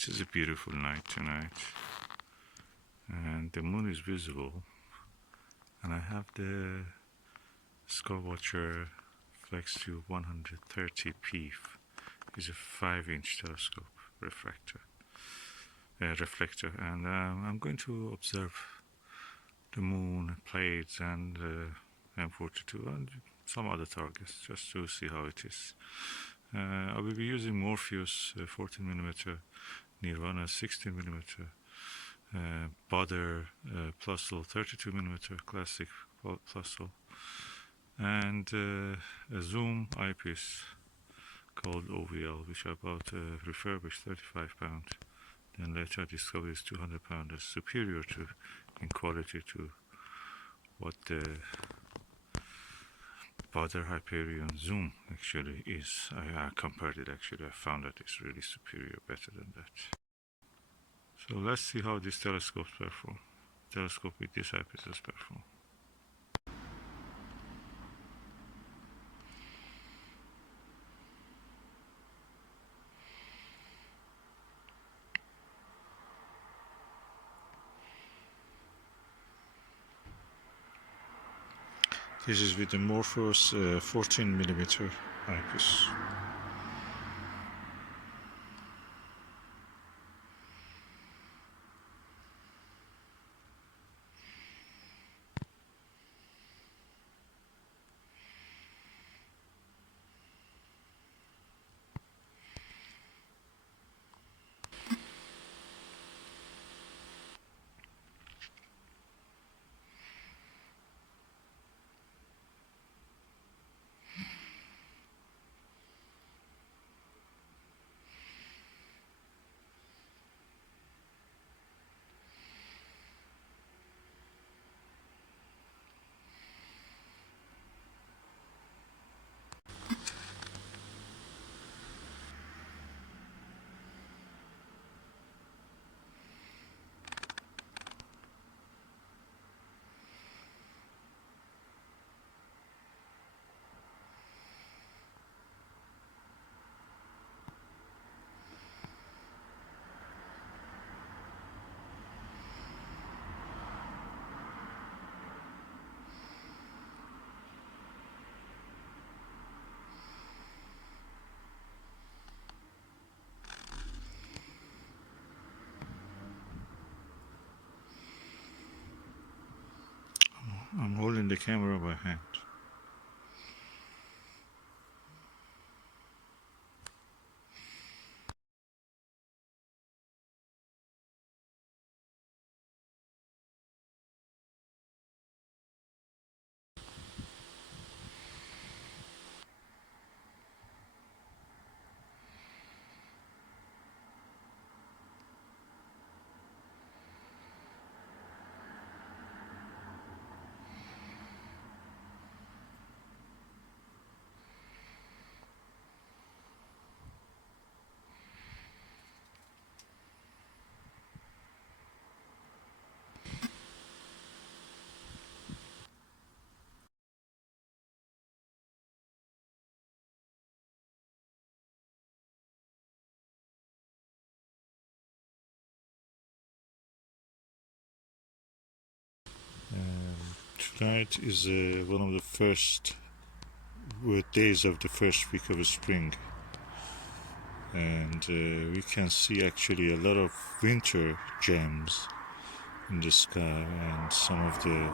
It is a beautiful night tonight, and the moon is visible, and I have the Skywatcher Flextube 130p. It's a 5-inch telescope reflector, and I'm going to observe the moon, plates, and M42 and some other targets just to see how it is. I will be using Morpheus 14mm, Nirvana 16mm, Butter Plusle 32mm classic Plusle, and a Zoom eyepiece called OVL, which I bought refurbished, £35. Then later I discovered it's £200. That's superior to in quality to what the Butter Hyperion Zoom actually is. I compared it actually. I found that it's really superior, better than that. So let's see how this telescope perform. Telescope with this eyepieces perform. This is with the Morpheus 14mm eyepiece. I'm holding the camera by hand. Tonight is one of the first days of the first week of spring, and we can see actually a lot of winter gems in the sky and some of the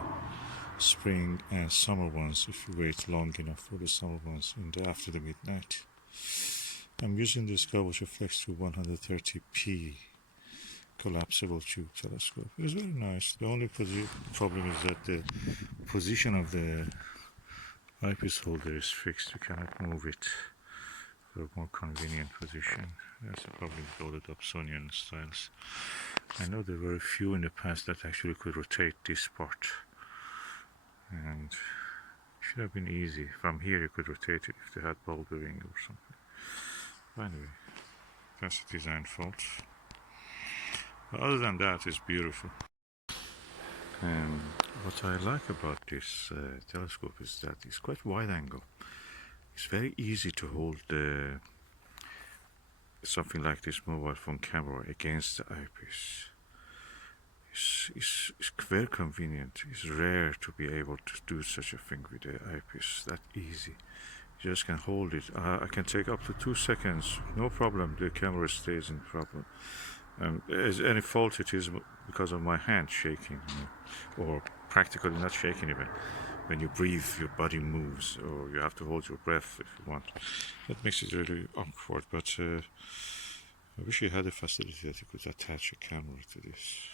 spring and summer ones if you wait long enough for the summer ones after the midnight. I'm using the Skywatcher Flextube 130p collapsible tube telescope. It's very nice. The only problem is that the position of the eyepiece holder is fixed. You cannot move it for a more convenient position. That's a problem with all the Dobsonian styles. I know there were a few in the past that actually could rotate this part, and it should have been easy. From here you could rotate it if they had ball bearing or something. But anyway, that's a design fault. But other than that, it's beautiful. What I like about this telescope is that it's quite wide angle. It's very easy to hold the something like this mobile phone camera against the eyepiece is very convenient. It's rare to be able to do such a thing with the eyepiece that easy. You just can hold it. I can take up to 2 seconds, no problem. The camera stays in problem. As any fault it is because of my hand shaking, or practically not shaking even. When you breathe, your body moves, or you have to hold your breath if you want. That makes it really awkward, but I wish you had a facility that you could attach a camera to this.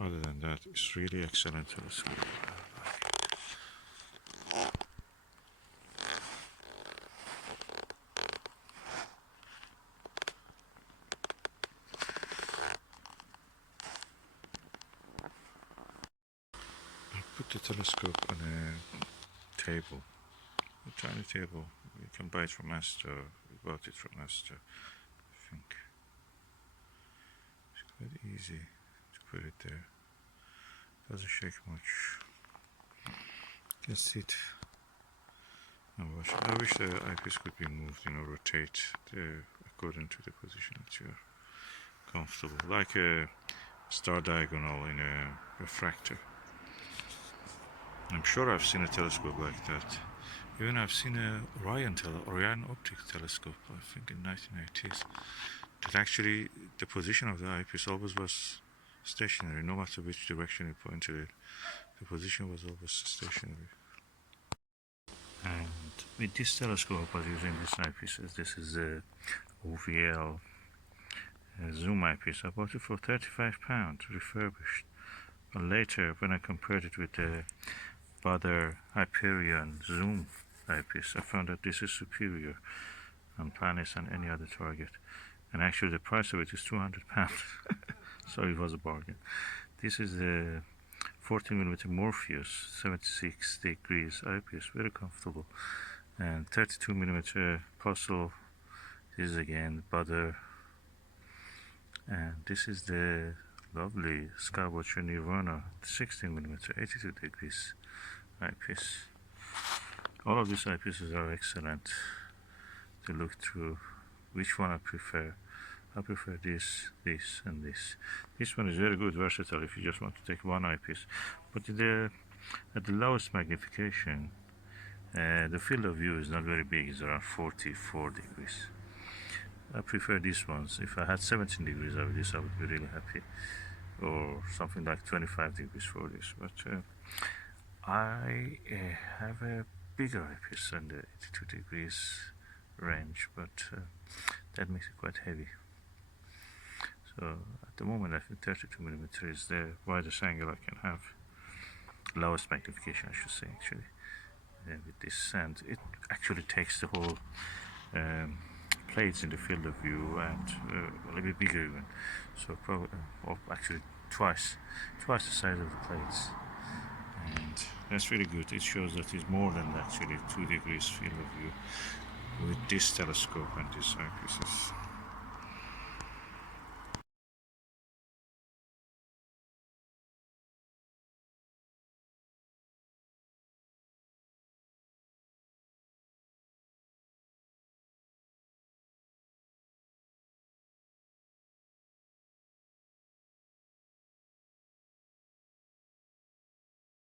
Other than that, it's really excellent telescope. Put the telescope on a table, a tiny table. You can buy it from Astor. We bought it from Astor, I think. It's quite easy to put it there. Doesn't shake much. You can see it. I wish the eyepiece could be moved, rotate according to the position that you're comfortable, like a star diagonal in a refractor. I'm sure I've seen a telescope like that. Even I've seen a Orion optic telescope, I think in 1980s. That actually the position of the eyepiece always was stationary, no matter which direction you pointed it. The position was always stationary. And with this telescope, I was using this eyepiece. This is a OVL zoom eyepiece. I bought it for £35, refurbished. But later, when I compared it with the Baader Hyperion zoom eyepiece, I found that this is superior on planets and any other target. And actually the price of it is £200. So it was a bargain. This is the 40mm Morpheus 76 degrees eyepiece, very comfortable. And 32mm puzzle. This is again Baader. And this is the lovely Skywatcher Nirvana 16mm 82 degrees eyepiece. All of these eyepieces are excellent to look through. Which one I prefer? I prefer this, this, and this. This one is very good, versatile if you just want to take one eyepiece. But at the lowest magnification, the field of view is not very big. It's around 44 degrees. I prefer these ones. If I had 17 degrees of this, I would be really happy. Or something like 25 degrees for this. But I have a bigger eyepiece than the 82 degrees range, but that makes it quite heavy. So at the moment I think 32mm is the widest angle I can have, lowest magnification I should say actually, with this, and it actually takes the whole plates in the field of view and a little bit bigger even, so probably, or actually twice the size of the plates. And that's really good. It shows that it's more than actually 2 degrees field of view with this telescope and these eyepieces.